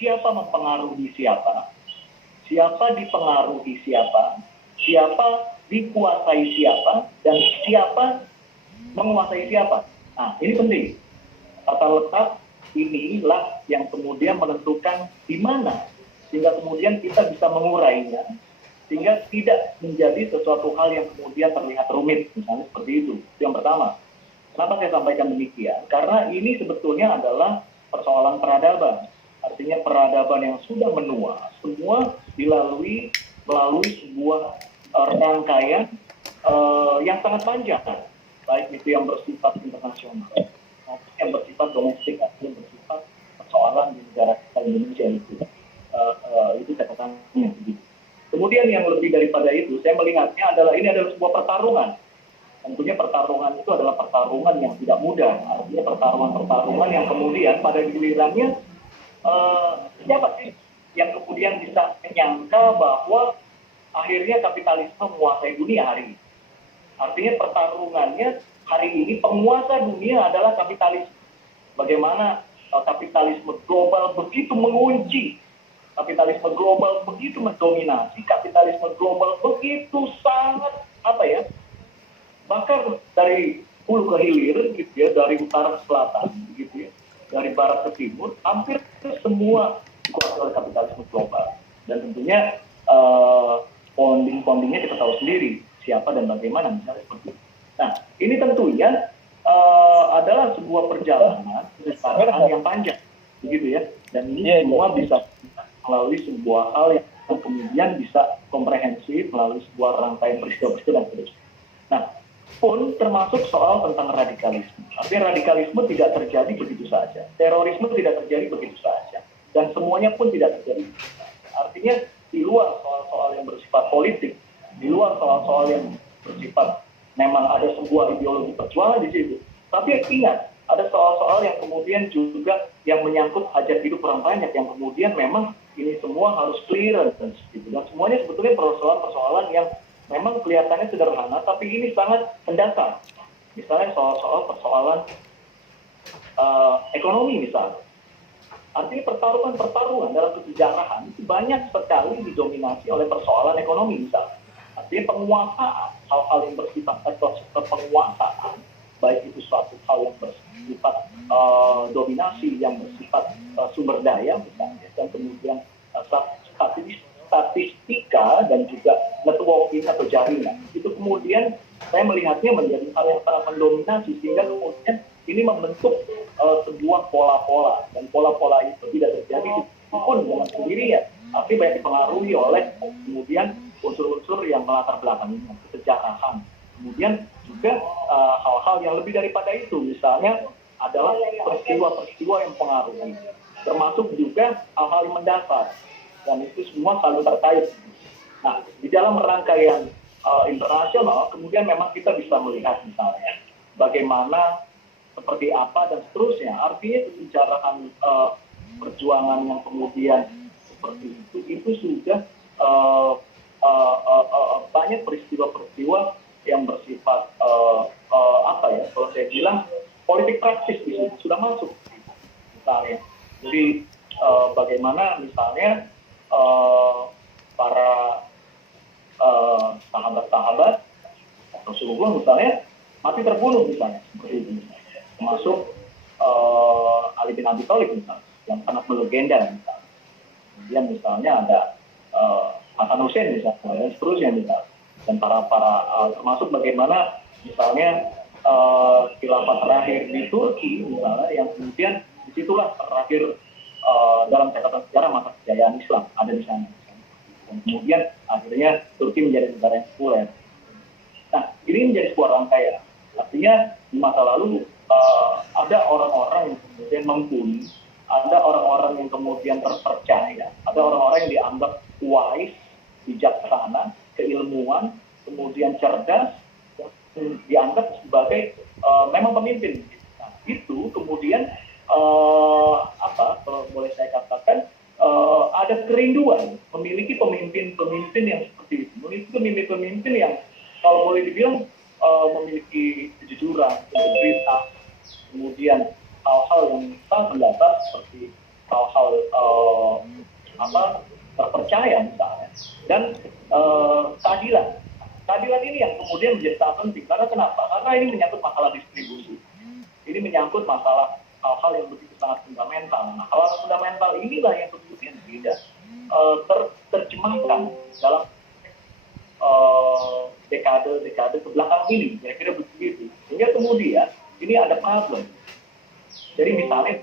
siapa mempengaruhi siapa, siapa dipengaruhi siapa, siapa dikuasai siapa, dan siapa menguasai siapa. Nah, ini penting. Tata letak inilah yang kemudian menentukan di mana, sehingga kemudian kita bisa mengurainya, sehingga tidak menjadi sesuatu hal yang kemudian terlihat rumit, misalnya seperti itu. Itu yang pertama. Kenapa saya sampaikan demikian? Karena ini sebetulnya adalah persoalan peradaban. Artinya peradaban yang sudah menua, semua melalui sebuah rangkaian yang sangat panjang, baik itu yang bersifat internasional maupun yang bersifat domestik, atau yang bersifat persoalan di negara kita Indonesia itu catatannya begitu. Kemudian yang lebih daripada itu, saya melihatnya adalah ini adalah sebuah pertarungan. Tentunya pertarungan itu adalah pertarungan yang tidak mudah. Artinya pertarungan yang kemudian pada gilirannya siapa sih yang kemudian bisa menyangka bahwa akhirnya kapitalisme menguasai dunia hari ini. Artinya pertarungannya hari ini penguasa dunia adalah kapitalisme. Bagaimana kapitalisme global begitu mengunci, kapitalisme global begitu mendominasi, kapitalisme global begitu sangat bahkan dari hulu ke hilir gitu ya, dari utara ke selatan gitu ya, dari barat ke timur, hampir semua dikuasai oleh kapitalisme global. Dan tentunya founding-foundingnya kita tahu sendiri siapa dan bagaimana, misalnya seperti itu. Nah, ini tentunya adalah sebuah perjalanan yang panjang, begitu ya. Dan ini semua bisa melalui sebuah hal yang kemudian bisa komprehensif melalui sebuah rangkaian peristiwa-peristiwa dan seterusnya. Nah, pun termasuk soal tentang radikalisme. Artinya radikalisme tidak terjadi begitu saja, terorisme tidak terjadi begitu saja, dan semuanya pun tidak terjadi begitu saja. Artinya di luar soal-soal yang bersifat politik, di luar soal-soal yang bersifat memang ada sebuah ideologi perjuangan di situ. Tapi ingat, ada soal-soal yang kemudian juga yang menyangkut hajat hidup orang banyak, yang kemudian memang ini semua harus clearance gitu. Dan semuanya sebetulnya persoalan-persoalan yang memang kelihatannya sederhana, tapi ini sangat mendasar. Misalnya soal-soal persoalan ekonomi misalnya. Artinya pertarungan dalam kesejarahan itu banyak sekali didominasi oleh persoalan ekonomi misalnya. Artinya penguasaan, hal-hal yang bersifat penguasaan, baik itu suatu hal yang bersifat dominasi, yang bersifat sumber daya misalnya, dan kemudian statistika dan juga networking atau jaringan. Itu kemudian saya melihatnya menjadi hal yang sangat mendominasi, sehingga kemudian ini membentuk sebuah pola-pola, dan pola-pola itu tidak terjadi pun dengan sendirinya, tapi banyak dipengaruhi oleh kemudian unsur-unsur yang melatar belakangnya, kesejarahan. Kemudian juga hal-hal yang lebih daripada itu, misalnya adalah peristiwa-peristiwa yang pengaruhi, termasuk juga hal-hal yang mendasar, dan itu semua selalu terkait. Nah, di dalam rangkaian internasional, kemudian memang kita bisa melihat misalnya bagaimana, seperti apa, dan seterusnya. Artinya pembicaraan perjuangan yang kemudian seperti itu sudah banyak peristiwa-peristiwa yang bersifat kalau saya bilang politik praktis di situ sudah masuk misalnya. Jadi bagaimana misalnya para sahabat-sahabat Rasulullah misalnya mati terbunuh misalnya, seperti itu misalnya. Termasuk Ali bin Abi Thalib misalnya, yang sangat melegenda misalnya. Kemudian misalnya ada Hasan Hussein misalnya, dan seterusnya misalnya. Dan para termasuk bagaimana misalnya khilafah terakhir di Turki misalnya, yang kemudian disitulah terakhir dalam catatan sejarah masa kejayaan Islam ada di sana. Dan kemudian akhirnya Turki menjadi negara yang sekuler. Nah, ini menjadi sebuah rangkaian. Artinya di masa lalu ada orang-orang yang kemudian mumpuni, ada orang-orang yang kemudian terpercaya, ada orang-orang yang dianggap wise, bijaksana, keilmuan, kemudian cerdas, dianggap sebagai memang pemimpin. Nah, itu kemudian kalau boleh saya katakan ada kerinduan memiliki pemimpin-pemimpin yang seperti itu, memiliki pemimpin-pemimpin yang kalau boleh dibilang memiliki kejujuran, integritas, kemudian hal-hal yang sangat mendasar seperti hal-hal eh, terpercaya misalnya, dan keadilan ini yang kemudian menjadi sangat penting. Karena kenapa? Karena ini menyangkut masalah distribusi, ini menyangkut masalah hal-hal yang begitu sangat fundamental. Nah, hal-hal fundamental inilah yang kemudian tidak terjemahkan dalam dekade kebelakang ini, kira-kira begitu. Sehingga kemudian ini ada problem. Jadi misalnya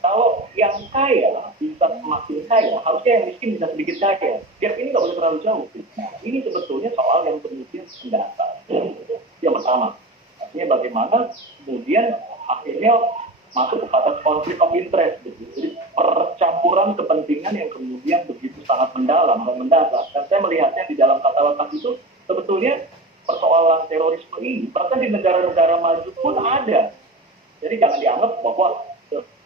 kalau yang kaya bisa semakin kaya, harusnya yang miskin bisa sedikit kaya. Gap ini nggak boleh terlalu jauh. Nah, ini sebetulnya soal yang kemudian mendasar. Yang pertama, artinya bagaimana kemudian akhirnya masuk kepada konflik of interest. Jadi percampuran kepentingan yang kemudian begitu sangat mendalam dan mendasar. Dan saya melihatnya di dalam kata letak itu sebetulnya persoalan terorisme ini, bahkan di negara-negara maju pun ada. Jadi jangan dianggap bahwa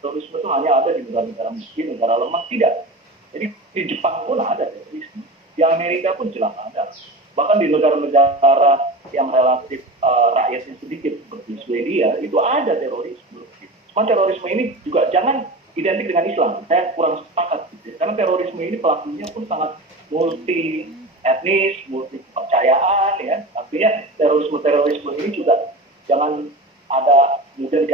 terorisme itu hanya ada di negara-negara miskin, negara lemah, tidak. Jadi di Jepang pun ada terorisme, di Amerika pun jelas ada. Bahkan di negara-negara yang relatif rakyatnya sedikit seperti Swedia itu ada terorisme. Cuma terorisme ini juga jangan identik dengan Islam. Saya kurang sepakat gitu. Karena terorisme ini pelakunya pun sangat multi etnis, multi kepercayaan, ya. Artinya terorisme ini juga jangan ada kemudian